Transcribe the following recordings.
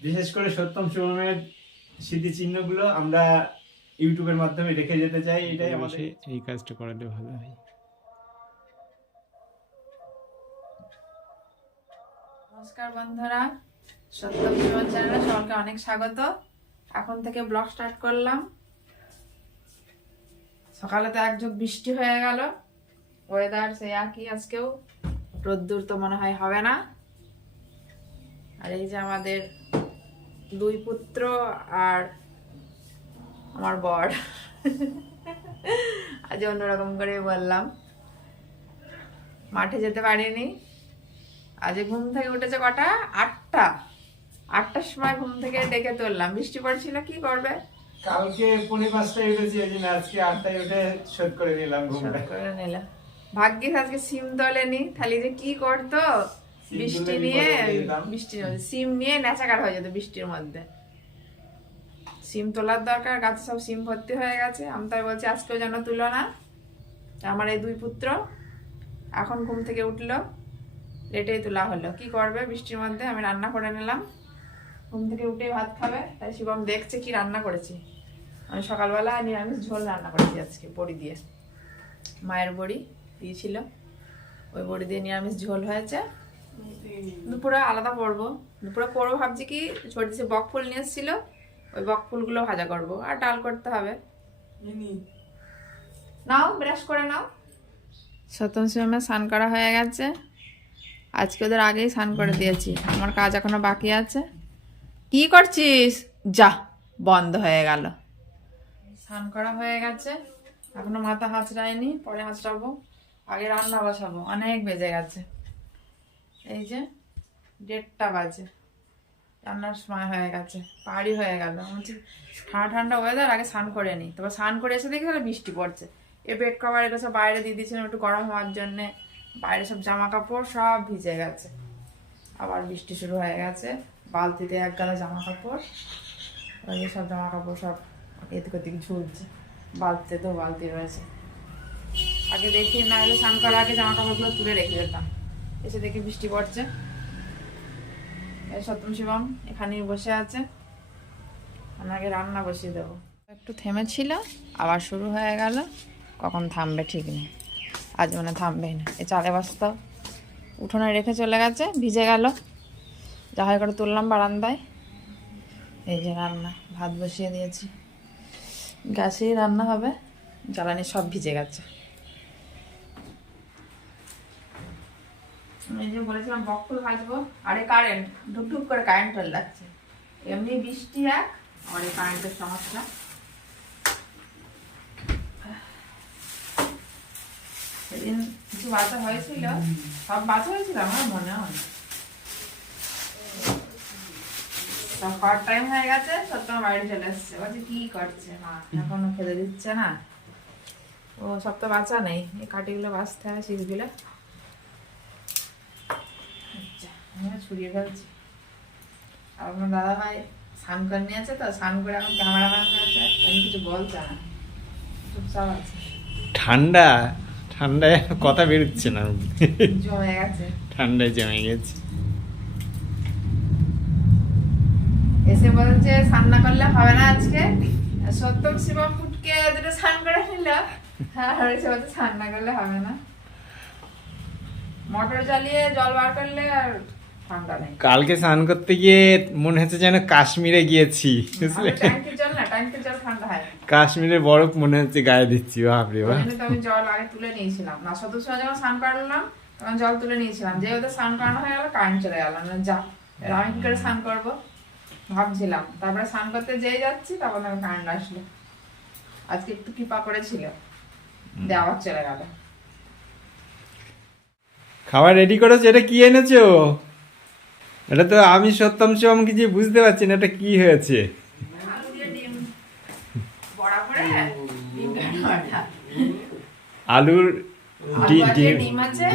বিশেষ করে সত্যম শুভমের স্মৃতিচিহ্নগুলো আমরা ইউটিউবের মাধ্যমে রেখে যেতে চাই এটাই আমাদের এই কাজটা করালে ভালো হয়। নমস্কার বন্ধুরা সত্যম জীবন চ্যানেলে সবাইকে অনেক স্বাগত। এখন থেকে ব্লগ স্টার্ট করলাম। সকালে তো একযোগ বৃষ্টি হয়ে গেল। ওয়েদার সেই একই আজকেও। রোদ্দুর তো মনে হয় হবে না। আর এই যে আমাদের দুই পুত্র আর আমার বর। আজ অন্যরকম করে বললাম। মাঠে যেতে পারিনি। আজ ঘুম থেকে উঠেছে কটা? আটটা। আটটার সময় ঘুম থেকে ডেকে তুললাম। বৃষ্টি পড়ছিল কি করবে? কালকে পৌনে পাঁচটায় উঠেছি আজকে আটটায় উঠে শোধ করে নিলাম ঘুমটা। করে নিলাম। ভাগ্যিস আজকে সিম তোলেনি। তাহলে যে কি করতো? বৃষ্টি নিয়ে মধ্যে সিম নিয়ে নেচাকার হয়ে যেত বৃষ্টির মধ্যে। সিম তোলার দরকার গাছে সব সিম ভর্তি হয়ে গেছে। আমি তাই বলছি আজকেও যেন তুলো না। আমার এই দুই পুত্র এখন ঘুম থেকে উঠল লেটেই তোলা হলো। কি করবে বৃষ্টির মধ্যে? আমি রান্না করে নিলাম। ঘুম থেকে উঠেই ভাত খাবে। তাই শিবম দেখছে কি রান্না করেছি। আমি সকালবেলা নিরামিষ ঝোল রান্না করেছি আজকে বড়ি দিয়ে। মায়ের বড়ি দিয়েছিল। ওই বড়ি দিয়ে নিরামিষ ঝোল হয়েছে। দুপুরে আলাদা করব। দুপুরে করব ভাবছি কি ছোট দিছে বক ফুল নিয়ে এসেছিল ওই বক ফুলগুলো ভাজা করব। আর ডাল করতে হবে। নাও ব্রাশ করে নাও। সপ্তম সিমের স্নান করা হয়ে গেছে। আজকে ওদের আগেই স্নান করে দিয়েছি। আমার কাজ এখনও বাকি আছে। কি করছিস? যা বন্ধ হয়ে গেল। স্নান করা হয়ে গেছে। এখনও মাথা হাঁচড়ায়নি পরে হাঁচড়াবো আগে রান্না বসাবো। অনেক বেজে গেছে। এই যে দেড়টা বাজে। রান্নার সময় হয়ে গেছে, পাহাড়ি হয়ে গেল। বলছি, ঠান্ডা ঠান্ডা ওয়েদার আগে স্নান করে নিই তারপর স্নান করে এসে দেখি তাহলে বৃষ্টি পড়ছে। এ বেড কভার এগুলো সব বাইরে দিয়ে দিয়েছিলাম একটু গরম হওয়ার জন্যে। বাইরে সব জামা কাপড় সব ভিজে গেছে। আবার বৃষ্টি শুরু হয়ে গেছে। বালতিতে এক গালা জামা কাপড় ওই সব জামা কাপড় সব এদিক ওদিক ঝুলছে। বালতিতে তো বালতি রয়েছে। আগে দেখি না হলে স্নান করার আগে জামা কাপড়গুলো তুলে রেখে যেতাম। এসে দেখি বৃষ্টি পড়ছে। সপ্তম শিবম এখানেই বসে আছে। আগে রান্না বসিয়ে দেবো। একটু থেমেছিল, আবার শুরু হয়ে গেল। কখন থামবে ঠিক নেই। আজ মানে থামবেই না। এ চালে বস্তাও উঠোনে রেখে চলে গেছে, ভিজে গেল। যা হয় করে তুললাম বারান্দায়। এই যে রান্না, ভাত বসিয়ে দিয়েছি। গ্যাসেই রান্না হবে। জ্বালানি সব ভিজে গেছে। এই যে বলেছিলাম বকফুল ভাজবো, আরে কারেন্ট ঢুক ঢুক করে কারেন্ট চলে যাচ্ছে। এমনি বৃষ্টি এক আর এই কারেন্টের সমস্যা। সেদিন কিছু বাচ্চা হয়েছিল, সব বাচ্চা হয়েছিল আমার মনে হয় সব খাওয়ার টাইম হয়ে গেছে আমার বাড়ি চলে এসছে। বলছে, কি করছে মা? এখনও খেতে দিচ্ছে না? ও সব তো বাঁচা নেই। এই কাটিগুলো বাঁচতে হয়, শীতগুলো আচ্ছা আমি ছড়িয়ে ফেলছি। আর আপনার দাদা ভাই স্নান করে নিয়েছে তো স্নান করে এখন ক্যামেরাম্যান আছে আমি কিছু বলছে না। চুপচাপ আছে। ঠান্ডা? ঠান্ডায় কথা বেরোচ্ছে না। জমে গেছে। ঠান্ডায় জমে গেছে। এসে বলছে স্নান না করলে হবে না আজকে। সত্যম শিবম ফুটকে দুটো স্নান করে নিল। হ্যাঁ আর এসে বলছে স্নান না করলে হবে না। মোটর চালিয়ে জল বার করলে আর কালকে স্নান করতে গিয়ে মনে হচ্ছে যেন কাশ্মীরে গিয়েছি বুঝলে? হয়। কাশ্মীরে বরফ মনে হচ্ছে গায়ে দিচ্ছি বাপরে বাপ। আমি জল আগে তুলে নিয়েছিলাম। না যখন স্নান করলাম তখন জল তুলে নিয়েছিলাম। যে ওদের স্নান করানো হয়ে গেল কারেন্ট চলে গেল। না যা আমি কি করে স্নান করব? ভাবছিলাম। তারপরে স্নান করতে যেই যাচ্ছি তখন আমি কারেন্ট আসলো। আজকে একটু কৃপা করেছিল। দিয়ে আবার চলে গেল। খাবার রেডি করেছ? এটা কি এনেছো? এটা তো আমি সত্যম শিবম কিছু বুঝতে পারছি না এটা কি হয়েছে? আলুর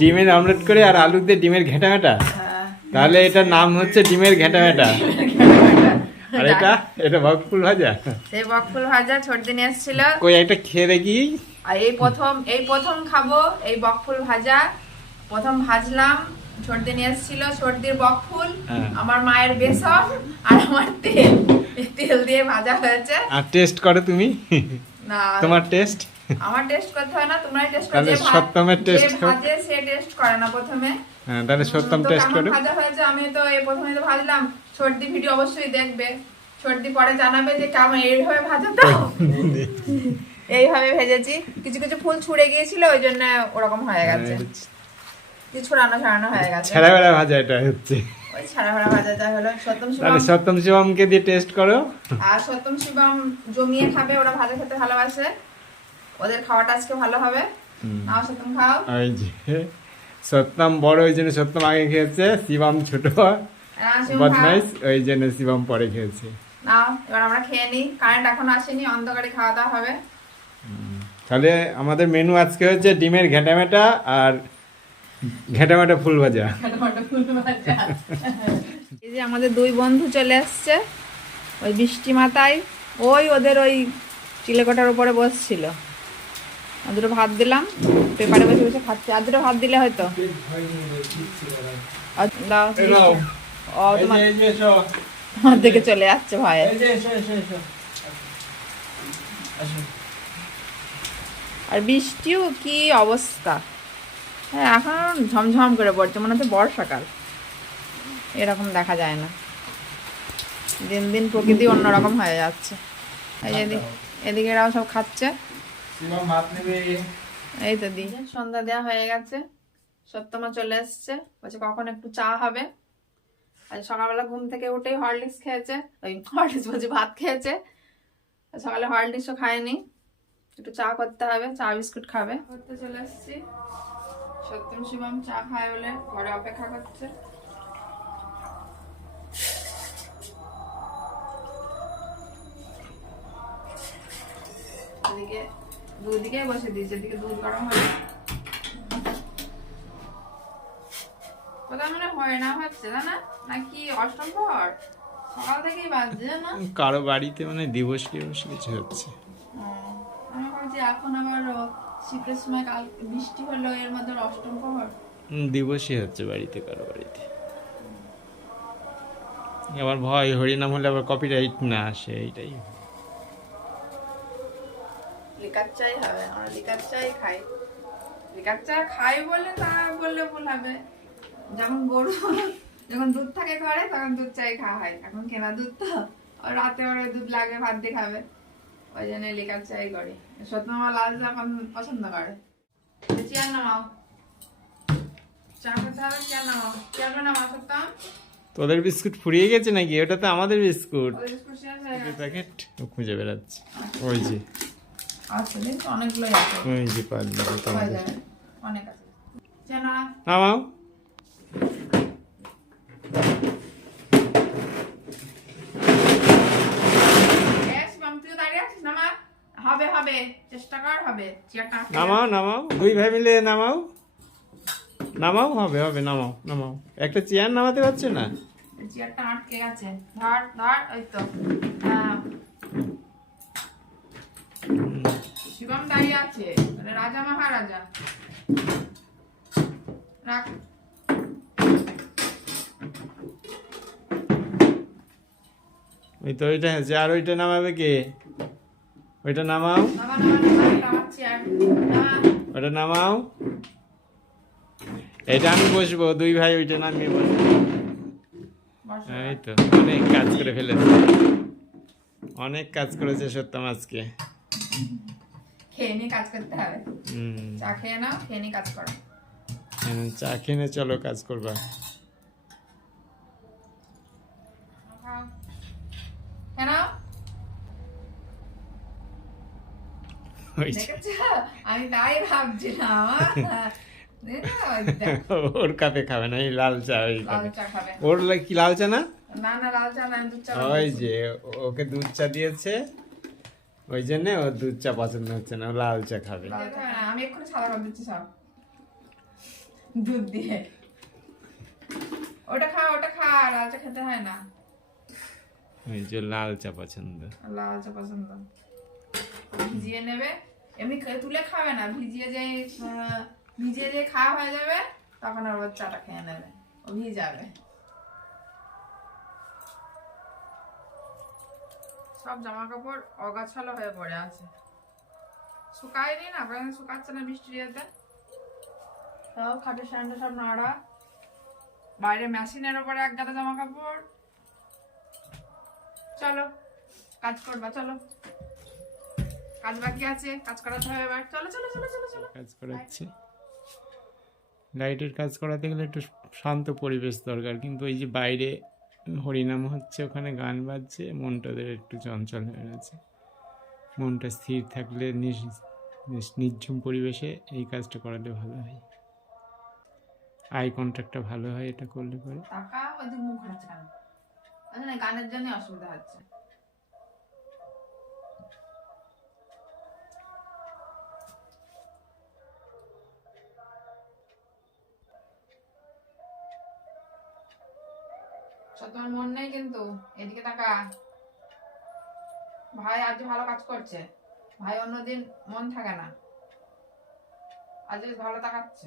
ডিমের অমলেট করে আর আলু দিয়ে ডিমের ঘেঁটা ঘেঁটা হ্যাঁ। তাহলে এটার নাম হচ্ছে ডিমের ঘেঁটা ঘেঁটা আর এটা? এটা বকফুল ভাজা? সেই বকফুল ভাজা ছোট দিন এসেছিল। কই একটা খেয়ে দেখি। আর এই প্রথম এই প্রথম খাব এই বকফুল ভাজা। প্রথম ভাজলাম। সর্দি নিয়ে এসেছিল সর্দির বকফুল হ্যাঁ। আমার মায়ের বেসন আর আমার তেল। তেল দিয়ে ভাজা হয়েছে। আর টেস্ট করো তুমি? না। তোমার টেস্ট আমার টেস্ট করতে হয় না তোমরাই টেস্ট করো। তাহলে সত্যমের করো। ভাজে সে টেস্ট করে না প্রথমে। হ্যাঁ তাহলে সত্যম টেস্ট করো। ভাজা হয়েছে? আমি তো এই প্রথমে তো ভাজলাম। সর্দি ভিডিও অবশ্যই দেখবে। সর্দি পরে জানাবে যে কেমন এইভাবে ভাজা তো। এইভাবে ভেজেছি। কিছু কিছু ফুল ছুড়ে গিয়েছিল ওই জন্য ওরকম হয়ে গেছে। কিছু ছড়ানো ছড়ানো হয়ে গেছে। ছেড়া বেড়া ভাজা এটা হচ্ছে। ওই ছাড়া ভাজাটা হলো। সত্যম তাহলে সত্যম শিবমকে দিয়ে টেস্ট করো। আর সত্যম শিবম জমিয়ে খাবে ওরা ভাজা খেতে ভালোবাসে। ওদের খাওয়াটা আজকে ভালো হবে। নাও সত্যম খাও। ওই যে সত্যম বড় ওই জন্য সত্যম আগে খেয়েছে শিবম ছোট। বদমাইশ ওই জন্য শিবম পরে খেয়েছে। নাও এবার আমরা খেয়ে নিই। কারেন্ট এখন আসেনি অন্ধকারে খাওয়া দাওয়া হবে। তাহলে আমাদের মেনু আজকে হচ্ছে ডিমের ঘেটামেটা আর ঘেটামেটা ফুল ভাজা। এই যে আমাদের দুই বন্ধু চলে এসছে ওই বৃষ্টি মাথায় ওই ওদের ওই চিলেকোটার উপরে বসছিল। আর ভাত দিলাম পেপারে বসে বসে খাচ্ছে। আর ভাত দিলে হয়তো? ও তোমার দিকে চলে যাচ্ছে ভয়ে আর বৃষ্টিও কি অবস্থা? হ্যাঁ এখন ঝমঝম করে পড়ছে মনে হচ্ছে বর্ষাকাল। এরকম দেখা যায় না। দিন দিন প্রকৃতি অন্যরকম হয়ে যাচ্ছে। এদিকে এদিকে এরাও সব খাচ্ছে। শিবম ভাত নেবে। এই তো দি সন্ধ্যা দেওয়া হয়ে গেছে। সত্যমা চলে এসছে। বলছে কখন একটু চা হবে? আজ সকালবেলা ঘুম থেকে উঠেই হরলিক্স খেয়েছে। ওই হরলিক্স বলছি ভাত খেয়েছে। সকালে হরলিক্সও খায়নি। একটু চা করতে হবে। চা বিস্কুট খাবে। করতে চলে এসছি। সত্যম শিবম চা খায় বলে ঘরে অপেক্ষা করছে। এদিকে দুদিকে বসে দিয়েছে এদিকে দুধ গরম মনে হয় না হচ্ছে না নাকি অষ্টম প্রহর সকাল থেকেই বাজছে না কারও বাড়িতে মানে দিবস দিবস কিছু হচ্ছে। আমি ভাবছি এখন আবার শীতের সময় কাল বৃষ্টি হলো এর মধ্যে অষ্টম প্রহর দিবসই হচ্ছে বাড়িতে কারও বাড়িতে। আবার ভয় হরিনাম হলে আবার কপিরাইট না আসে এইটাই। লিকার চাই হবে আমরা লিকার চাই খাই। লিকার চা খাই বলে তা বললে ভুল হবে। যখন গরু যখন দুধ থাকে ঘরে তখন দুধ চাই খাওয়া হয়। এখন কেনা দুধ তো রাতে ওরা দুধ লাগে ভাত দিয়ে খাবে। ওই জন্য লিকার চাই করি। সত্য আমার লাল চা পছন্দ- করে। চেয়ার নামাও। চা করতে হবে চেয়ার নামাও চেয়ার নামাও সত্যম তোদের বিস্কুট ফুরিয়ে গেছে নাকি? ওটা তো আমাদের বিস্কুট। প্যাকেট খুঁজে বেড়াচ্ছে। ওই যে। আছে। ওই যে তোমাদের অনেক আছে। নামাও এস বাম তুই দাঁড়িয়ে আছিস না মা হবে হবে চেষ্টা কর হবে। নামাও নামাও। দুই ভাই মিলে নামাও। নামাও হবে হবে নামাও নামাও। একটা চেয়ার নামাতে পারছ না? চেয়ারটা আটকে গেছে। ধর ধর ওই তো। হ্যাঁ। শিবম দাঁড়িয়ে আছে মানে রাজা মহারাজা। রাখ। ওই তো ওইটা হচ্ছে আর ওইটা নামাবে কে? ওইটা নামাও। ওটা নামাও। এটা আমি বসবো দুই ভাই ওইটা নামিয়ে বসবো। এই তো অনেক কাজ করে ফেলেছে। অনেক কাজ করেছে সত্যম আজকে। কাজ করতে হবে। চা খেয়ে নাও খেয়ে কাজ করো। চা খেয়ে চলো কাজ করবা খাও। কেন ওই যে, দেখেছ আমি তাই ভাবছিলাম ওর কাপে খাবে না এই লাল চা ওই ওর কি লাল চা না? ওই যে ওকে দুধ চা দিয়েছে। ওই জন্য ও দুধ চা পছন্দ হচ্ছে না ও লাল চা খাবে। লাল চা না, আমি এক্ষুনি সাদা করে দিচ্ছি সব। দুধ দিয়ে। ওটা খা ওটা খা লাল চা খেতে হয় না। ওই যে লাল চা পছন্দ। লাল চা পছন্দ। ভিজিয়ে নেবে। এমনি তুলে খাবে না ভিজিয়ে যে ভিজিয়ে যে খাওয়া হয়ে যাবে তখন আবার চাটা খেয়ে নেবে। ও যাবে সব জামা কাপড় অগাছালো হয়ে পড়ে আছে। শুকায়নি না কারণ শুকাচ্ছে না বৃষ্টি যেতে তাও খাটের স্ট্যান্ডে সব নাড়া। বাইরে মেশিনের ওপরে এক গাদা জামা কাপড় চলো কাজ করবা চলো। কাজ বাকি আছে কাজ করাতে হবে। এবার চলো চলো চলো চলো। চলো কাজ করাচ্ছে। লাইটের কাজ করাতে গেলে একটু শান্ত পরিবেশ দরকার কিন্তু ওই যে বাইরে হরিনাম হচ্ছে ওখানে গান বাজছে মনটাদের একটু চঞ্চল হয়ে গেছে। মনটা স্থির থাকলে নির্ঝুম পরিবেশে এই কাজটা করালে ভালো হয়। আই কন্ট্যাক্টটা ভালো হয় এটা করলে পরে। গানের জন্য অসুবিধা হচ্ছে। আচ্ছা, তোমার মন নেই কিন্তু এদিকে তাকা। ভাই আজ ভালো কাজ করছে ভাই অন্যদিন মন থাকে না। আজ বেশ ভালো তাকাচ্ছে।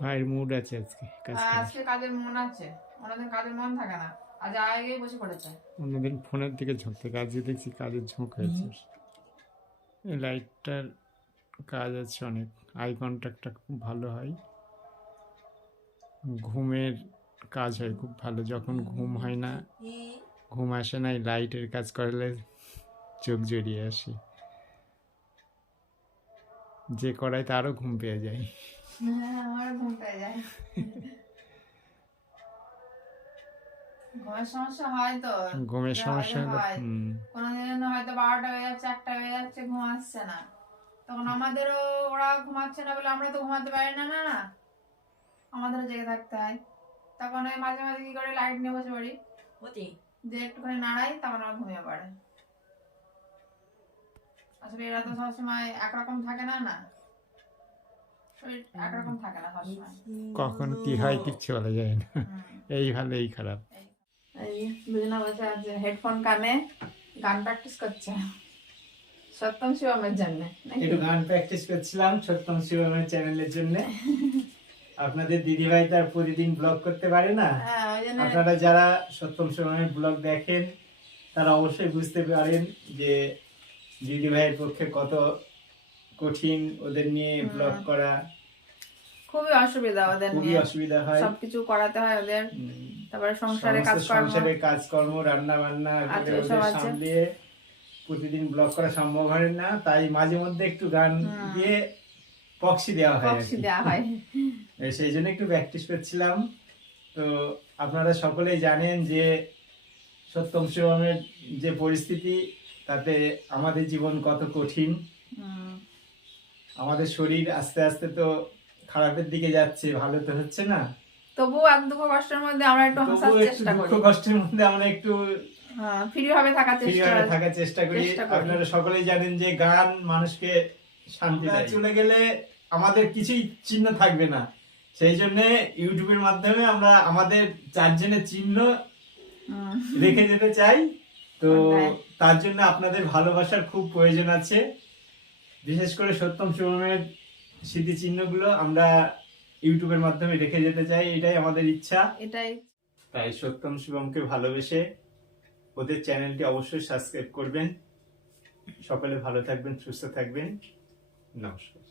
ভাইয়ের মুড আছে আজকে হ্যাঁ, আজকে কাজের মন আছে অন্যদিন কাজের মন থাকে না। আজ আগেই বসে পড়েছে। অন্যদিন ফোনের দিকে ঝোঁক থাকে আজকে দেখছি কাজের ঝোঁক হয়েছে। এই লাইটটার কাজ আছে অনেক আই কন্ট্যাক্টটা খুব ভালো হয়। ঘুমের কাজ হয় খুব ভালো। যখন ঘুম হয় না ঘুম আসে না লাইটের কাজ করলে চোখ জড়িয়ে আসে। যে করায় তারও ঘুম পেয়ে যায়। হ্যাঁ ঘুম পেয়ে যায়। ঘুমের সমস্যা হয় তো ঘুমের সমস্যা হয়। হুম, কোনোদিন হয়তো বারোটা হয়ে যাচ্ছে একটা হয়ে যাচ্ছে ঘুম আসছে না। তখন আমাদেরও ওরা ঘুমাচ্ছে না বলে আমরা তো ঘুমাতে পারি না না না। আমাদেরও জেগে থাকতে হয়। তখন ওই মাঝে মাঝে কি করে লাইট নিয়ে বসে পড়ি। যে একটুখানি নাড়াই তখন আমার ঘুমিয়ে পড়ে। আসলে এরা তো সবসময় একরকম থাকে না না? একরকম থাকে না সবসময়। কখন কি হয় কিচ্ছু বলা যায় না। এই ভালো এই খারাপ। এই। দুজনে বসে আছে হেডফোন কানে গান প্র্যাকটিস করছে। সত্যম শিবমের জন্য একটু গান প্র্যাকটিস করছিলাম সত্যম শিবমের চ্যানেলের জন্য। আপনাদের দিদিভাই তার প্রতিদিন ব্লগ করতে পারে না? হ্যাঁ আপনারা যারা সত্যম শিবমের ব্লগ দেখেন তারা অবশ্যই বুঝতে পারেন যে দিদিভাইয়ের পক্ষে কত কঠিন ওদের নিয়ে ব্লগ করা। খুবই অসুবিধা ওদের খুবই নিয়ে। অসুবিধা হয়। সবকিছু করাতে হয় ওদের। তারপরে সংসারে কাজকর্ম সংসারের কাজকর্ম রান্না বান্না। সামলিয়ে প্রতিদিন ব্লগ করা সম্ভব হয় না। তাই মাঝে মধ্যে একটু গান হুম। দিয়ে পক্সি দেওয়া হয় বক্সি দেওয়া হয়। সেই জন্য একটু প্র্যাকটিস করছিলাম। তো আপনারা সকলেই জানেন যে সত্যম শিবমের যে পরিস্থিতি তাতে আমাদের জীবন কত কঠিন। আমাদের শরীর আস্তে আস্তে তো খারাপের দিকে যাচ্ছে ভালো তো হচ্ছে না। তবুও এক দুঃখ কষ্টের মধ্যে আমরা একটু হাসার চেষ্টা দুঃখ কষ্টের মধ্যে আমরা একটু হ্যাঁ ফ্রি ভাবে থাকার চেষ্টা ভাবে থাকার করি। চেষ্টা করি। আপনারা সকলেই জানেন যে গান মানুষকে শান্তি দেয়। চলে গেলে আমাদের কিছুই চিহ্ন থাকবে না। সেই জন্য ইউটিউবের মাধ্যমে আমরা আমাদের চারজনের চিহ্ন রেখে যেতে চাই। তো তার জন্য আপনাদের ভালোবাসার খুব প্রয়োজন আছে। বিশেষ করে সত্যম শিবমের স্মৃতিচিহ্নগুলো আমরা ইউটিউবের মাধ্যমে রেখে যেতে চাই। এটাই আমাদের ইচ্ছা। এটাই। তাই সত্যম শিবমকে ভালোবেসে ওদের চ্যানেলটি অবশ্যই সাবস্ক্রাইব করবেন। সকলে ভালো থাকবেন সুস্থ থাকবেন। নমস্কার।